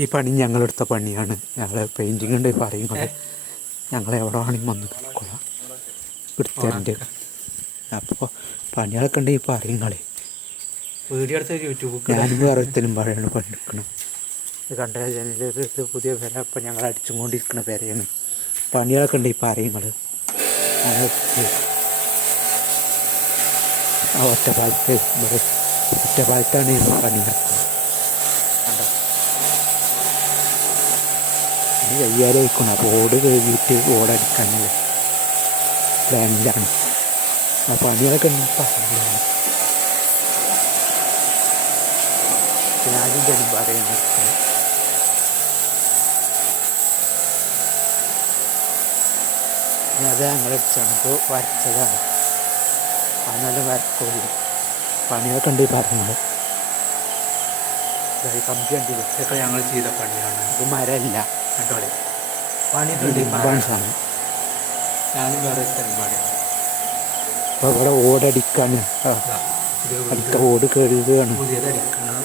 ഈ പണി ഞങ്ങളെടുത്ത പണിയാണ്. ഞങ്ങൾ പെയിൻറ്റിങ് ഉണ്ട് പറയുന്നത്. ഞങ്ങൾ എവിടെ വേണമെങ്കിൽ വന്ന് കൊള്ളാം എടുത്തതിൻ്റെ. അപ്പോൾ പണികളൊക്കെ ഉണ്ട് ഈ പറയുങ്ങളെ. വീഡിയോ എടുത്ത യൂട്യൂബ് ഞാനും വേറൊരുത്തലും പഴയാണ് പണിയെടുക്കണം. ഇത് കണ്ട ജനലൊരു പുതിയ പേര. അപ്പം ഞങ്ങൾ അടിച്ചും കൊണ്ടിരിക്കുന്ന പേരയാണ്. പണികളൊക്കെ ഉണ്ട് ഈ പറയുങ്ങൾ. ആ ഒറ്റപ്പാലത്ത് ഇവിടെ ഒറ്റപ്പാലത്താണ് ഈ പണി നടക്കുന്നത്. കണ്ടോ ഇത് കയ്യാലായിക്കണം. അപ്പോൾ ഓട് കഴുകിയിട്ട് ഓടടിക്കാനുള്ള പ്ലാനിലാണ്. ആ പണികളൊക്കെ പറയുകയാണ്. ഞാനും തരും പറയുന്നത്. അത് ഞങ്ങളടിച്ചാണ്. ഇപ്പോൾ വരച്ചതാണ്. അത് നല്ല വരക്കുള്ളൂ. പണികളൊക്കെ ഉണ്ട് ഈ പറയുന്നത്. കമ്പി കണ്ടില്ല. ഇതൊക്കെ ഞങ്ങൾ ചെയ്ത പണിയാണ്. ഇത് മരമല്ല കേട്ടോ. പണി സാധനം. ഞാനും വേറെ സ്ഥലം പണിയാണ്. അപ്പോൾ ഇവിടെ ഓടടിക്കാണ്. അടുത്ത ഓട് കഴുകുകയാണ്. പുതിയതടിക്കണം.